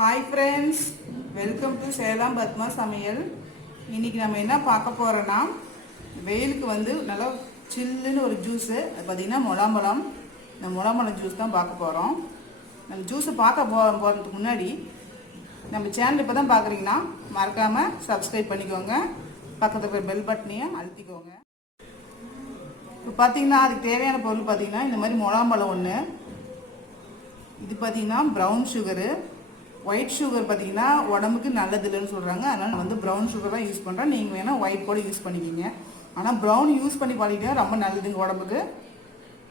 Hi friends, welcome to Salem Padma சமையல். இன்றைக்கி நம்ம என்ன பார்க்க போகிறோன்னா, வெயிலுக்கு நல்லா சில்லுன்னு ஒரு ஜூஸு. அது பார்த்திங்கன்னா முலாம்பழம். இந்த முலாம்பழம் ஜூஸ் தான் பார்க்க போகிறோம். நம்ம ஜூஸை போகிறதுக்கு முன்னாடி நம்ம சேனல் இப்போ தான் பார்க்குறீங்கன்னா மறக்காமல் சப்ஸ்கிரைப் பண்ணிக்கோங்க. பக்கத்தில் இருக்கிற பெல் பட்டனையும் அழுத்திக்கோங்க. இப்போ பார்த்திங்கன்னா அதுக்கு தேவையான பொருள் பார்த்திங்கன்னா இந்த மாதிரி முலாம்பழம் ஒன்று. இது பார்த்திங்கன்னா ப்ரௌன் சுகரு. ஒயிட் சுகர் பார்த்திங்கன்னா உடம்புக்கு நல்லது இல்லைன்னு சொல்கிறாங்க. அதனால் நான் ப்ரௌன் சுகர் தான் யூஸ் பண்ணுறேன். நீங்கள் வேணால் ஒயிட் கூட யூஸ் பண்ணிக்கிங்க. ஆனால் ப்ரௌன் யூஸ் பண்ணி பண்ணிக்கிட்டா ரொம்ப நல்லதுங்க உடம்புக்கு.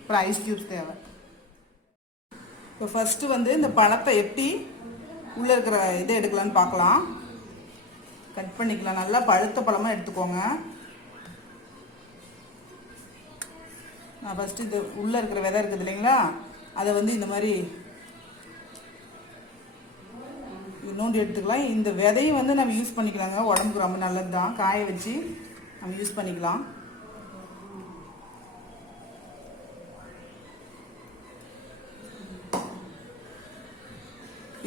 அப்புறம் ஐஸ் க்யூப்ஸ் தேவை. இப்போ ஃபஸ்ட்டு இந்த பழத்தை எப்படி உள்ளே இருக்கிற இதை எடுக்கலான்னு பார்க்கலாம். கட் பண்ணிக்கலாம். நல்லா பழுத்த பழமாக எடுத்துக்கோங்க. நான் ஃபஸ்ட்டு இது உள்ளே இருக்கிற விதை இருக்குது இல்லைங்களா, அதை இந்த மாதிரி நோண்டி எடுத்துக்கலாம். இந்த விதையும் நம்ம யூஸ் பண்ணிக்கலாங்க. உடம்புக்கு ரொம்ப நல்லது தான். காய வச்சு நம்ம யூஸ் பண்ணிக்கலாம்.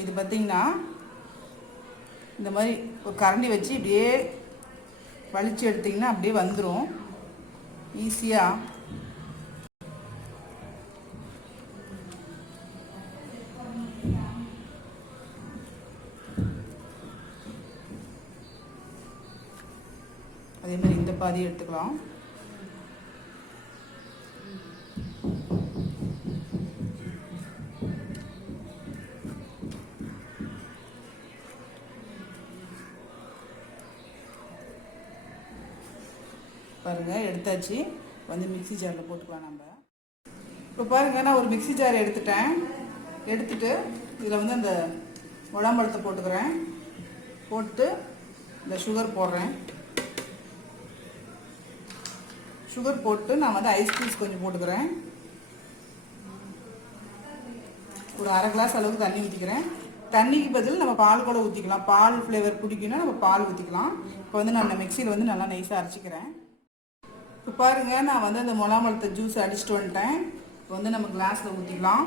இது பார்த்திங்கன்னா இந்த மாதிரி ஒரு கரண்டி வச்சு இப்படியே வலிச்சு எடுத்திங்கன்னா அப்படியே வந்துடும் ஈஸியாக. அதே மாதிரி இந்த பாதி எடுத்துக்கலாம். பாருங்கள், எடுத்தாச்சு. மிக்ஸி ஜாரில் போட்டுக்கலாம் நம்ம. இப்போ பாருங்கள், நான் ஒரு மிக்ஸி ஜார் எடுத்துட்டு இதில் அந்த முலாம்பழத்தை போட்டுக்கிறேன். போட்டு இந்த சுகர் போடுறேன். சுகர் போட்டு நான் ஐஸ் க்யூப்ஸ் கொஞ்சம் போட்டுக்கிறேன். ஒரு அரை கிளாஸ் அளவுக்கு தண்ணி ஊற்றிக்கிறேன். தண்ணிக்கு பதில் நம்ம பால் கூட ஊற்றிக்கலாம். பால் ஃப்ளேவர் பிடிக்குன்னா நம்ம பால் ஊற்றிக்கலாம். இப்போ நான் மிக்சியில் நல்லா நைஸாக அரைச்சிக்கிறேன். இப்போ பாருங்கள், நான் அந்த முலாம்பழத்தை ஜூஸ் அடிச்சுட்டு வந்துட்டேன். இப்போ நம்ம கிளாஸில் ஊற்றிக்கலாம்.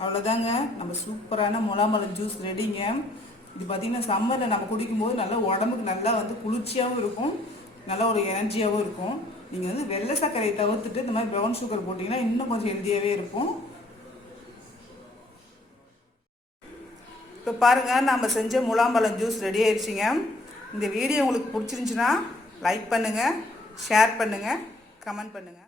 அவ்வளோதாங்க, நம்ம சூப்பரான முலாம்பழம் ஜூஸ் ரெடிங்க. இது பார்த்திங்கன்னா சம்மரில் நம்ம குடிக்கும்போது நல்லா உடம்புக்கு நல்லா குளிர்ச்சியாகவும் இருக்கும், நல்லா ஒரு எனர்ஜியாகவும் இருக்கும். நீங்கள் வெள்ளை சர்க்கரையை தவிர்த்துட்டு இந்த மாதிரி ப்ரௌன் சுகர் போட்டிங்கன்னா இன்னும் கொஞ்சம் ஹெல்த்தியாகவே இருக்கும். இப்போ பாருங்கள், நம்ம செஞ்ச முலாம்பழம் ஜூஸ் ரெடி ஆயிடுச்சிங்க. இந்த வீடியோ உங்களுக்கு பிடிச்சிருந்துச்சின்னா லைக் பண்ணுங்கள், ஷேர் பண்ணுங்கள், கமெண்ட் பண்ணுங்கள்.